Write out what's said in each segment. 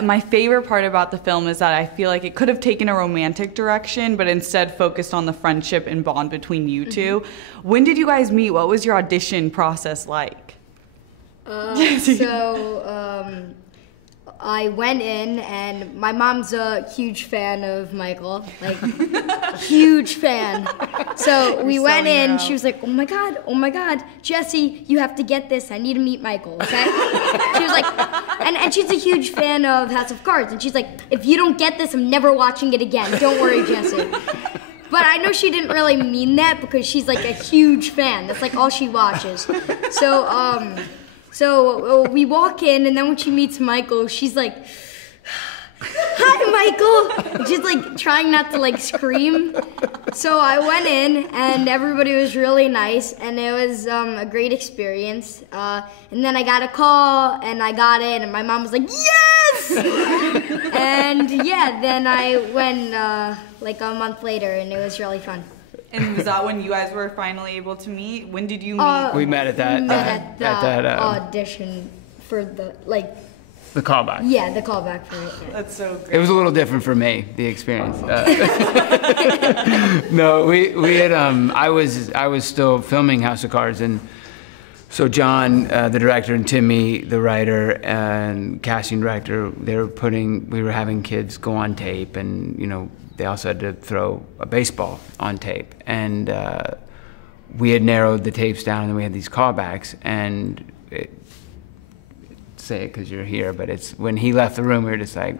My favorite part about the film is that I feel like it could have taken a romantic direction, but instead focused on the friendship and bond between you two. When did you guys meet? What was your audition process like? I went in, and my mom's a huge fan of Michael, like, huge fan. So we went in, she was like, oh my God, Jesse, you have to get this, I need to meet Michael, okay? She was like, and she's a huge fan of House of Cards, and she's like, if you don't get this, I'm never watching it again, don't worry, Jesse. But I know she didn't really mean that, because she's like a huge fan, that's like all she watches. So we walk in, and then when she meets Michael, she's like, hi, Michael! She's like trying not to like scream. So I went in, and everybody was really nice, and it was a great experience. And then I got a call, and I got in, and my mom was like, yes! And yeah, then I went like a month later, and it was really fun. And was that when you guys were finally able to meet? When did you meet? We met at that audition for the the callback. Yeah, the callback for it. Yeah. That's so great. It was a little different for me, the experience. No, we had I was still filming House of Cards, and so John, the director, and Timmy, the writer and casting director, we were having kids go on tape, and you know, they also had to throw a baseball on tape, and we had narrowed the tapes down, and then we had these callbacks, and say it because you're here, but it's when he left the room, we were just like,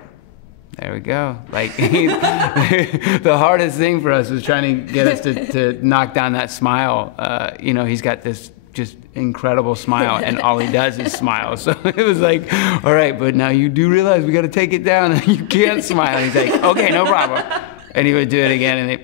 there we go. Like, the hardest thing for us was trying to get us to knock down that smile. You know, he's got this just incredible smile, and all he does is smile. So it was like, all right, but now you do realize we got to take it down, and you can't smile. And he's like, okay, no problem. And he would do it again,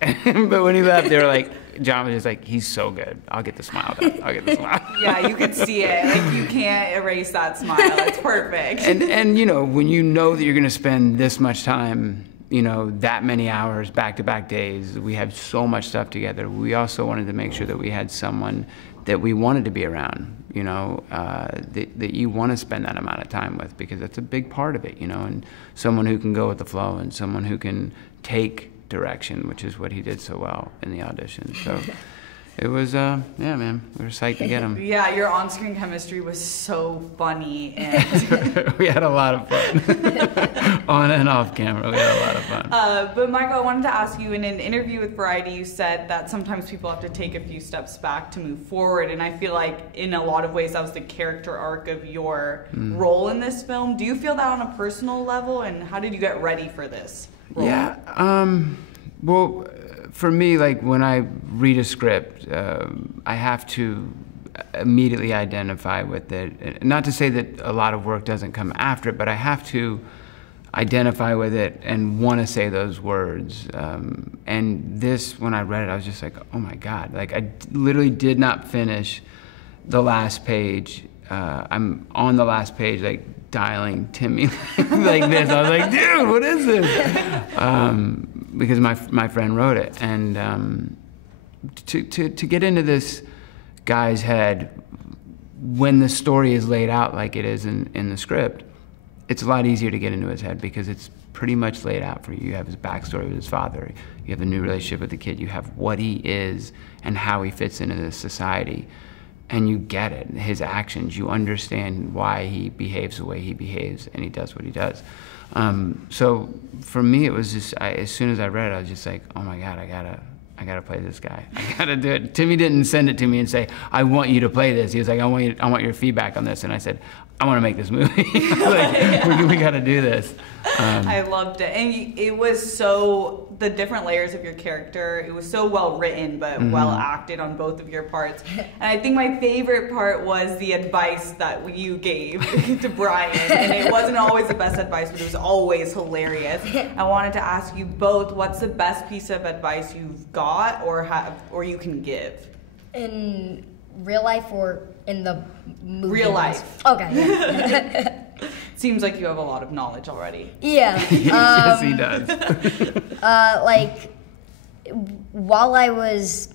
and but when he left, they were like, John was just like, he's so good. I'll get the smile down. I'll get the smile. Yeah, you could see it. Like, you can't erase that smile. It's perfect. And you know, when you know that you're going to spend this much time, you know, that many hours, back-to-back days, we have so much stuff together. We also wanted to make sure that we had someone that we wanted to be around, you know, that you want to spend that amount of time with, because that's a big part of it, you know, and someone who can go with the flow, and someone who can take direction, which is what he did so well in the audition. So it was, yeah, man, we were psyched to get him. Yeah, your on-screen chemistry was so funny, and we had a lot of fun. On and off camera, we had a lot of fun. But Michael, I wanted to ask you, in an interview with Variety, you said that sometimes people have to take a few steps back to move forward, and I feel like in a lot of ways that was the character arc of your role in this film. Do you feel that on a personal level, and how did you get ready for this role? Yeah, well, for me, like, when I read a script, I have to immediately identify with it. Not to say that a lot of work doesn't come after it, but I have to identify with it and want to say those words. And this, when I read it, I was just like, oh my God. Like, I literally did not finish the last page. I'm on the last page, like, dialing Timmy like this. I was like, dude, what is this? Because my friend wrote it, and to get into this guy's head when the story is laid out like it is in the script, it's a lot easier to get into his head, because it's pretty much laid out for you. You have his backstory with his father, you have the new relationship with the kid, you have what he is and how he fits into this society. And you get it, his actions, you understand why he behaves the way he behaves, and he does what he does. So for me, it was just, as soon as I read it, I was just like, oh my God, I gotta play this guy. I gotta do it. Timmy didn't send it to me and say, I want you to play this. He was like, I want your feedback on this. And I said, I want to make this movie. Like, we gotta do this. I loved it. And it was so, the different layers of your character, it was so well written, but well acted on both of your parts. And I think my favorite part was the advice that you gave to Brian. And it wasn't always the best advice, but it was always hilarious. I wanted to ask you both, what's the best piece of advice you've got or you can give? In real life or in the movie? Real life. Okay. Yeah. Seems like you have a lot of knowledge already. Yeah. Yes, he does. Like, while I was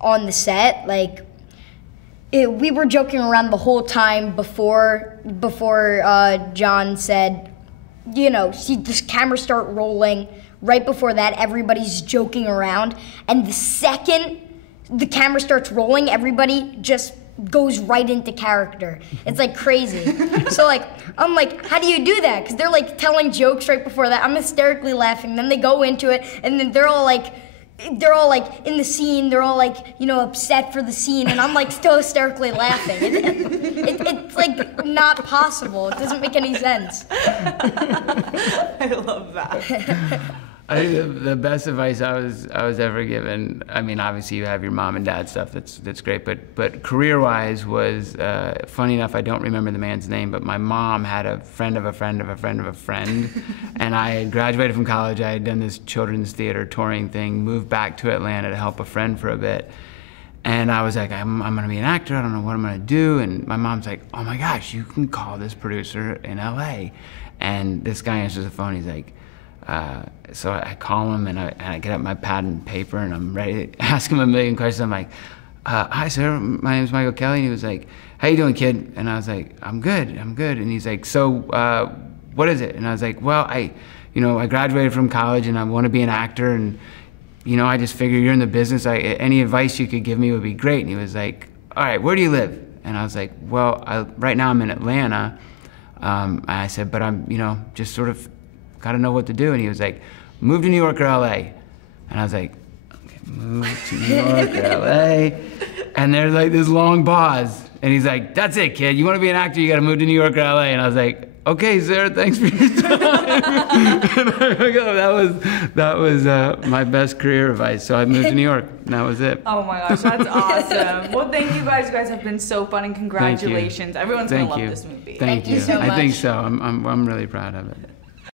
on the set, like, we were joking around the whole time before John said, you know, see this camera start rolling. Right before that, everybody's joking around, and the second the camera starts rolling, everybody just goes right into character. It's like crazy. So like, I'm like, how do you do that? Because they're like telling jokes right before that. I'm hysterically laughing. Then they go into it, and then they're all like in the scene. They're all like, you know, upset for the scene, and I'm like still hysterically laughing. It's like not possible. It doesn't make any sense. I love that. I think the best advice I was ever given, I mean, obviously you have your mom and dad stuff, that's great, but career-wise was, funny enough, I don't remember the man's name, but my mom had a friend of a friend of a friend of a friend, and I had graduated from college, I had done this children's theater touring thing, moved back to Atlanta to help a friend for a bit, and I was like, I'm gonna be an actor, I don't know what I'm gonna do, and my mom's like, oh my gosh, you can call this producer in LA, and this guy answers the phone, he's like, so I call him and I get out my pad and paper and I'm ready to ask him a million questions. I'm like, hi sir, my name's Michael Kelly. And he was like, how you doing, kid? And I was like, I'm good. And he's like, so what is it? And I was like, well, I graduated from college and I want to be an actor, and you know, I just figure you're in the business. Any advice you could give me would be great. And he was like, all right, where do you live? And I was like, well, right now I'm in Atlanta. I said, but I'm, you know, just sort of got to know what to do. And he was like, move to New York or LA. And I was like, okay, move to New York or LA. And there's like this long pause. And he's like, that's it, kid. You want to be an actor, you got to move to New York or LA. And I was like, okay, sir, thanks for your time. that was my best career advice. So I moved to New York, and that was it. Oh my gosh, that's awesome. Well, thank you guys. You guys have been so fun, and congratulations. Everyone's going to love this movie. Thank you so much. I think so. I'm really proud of it.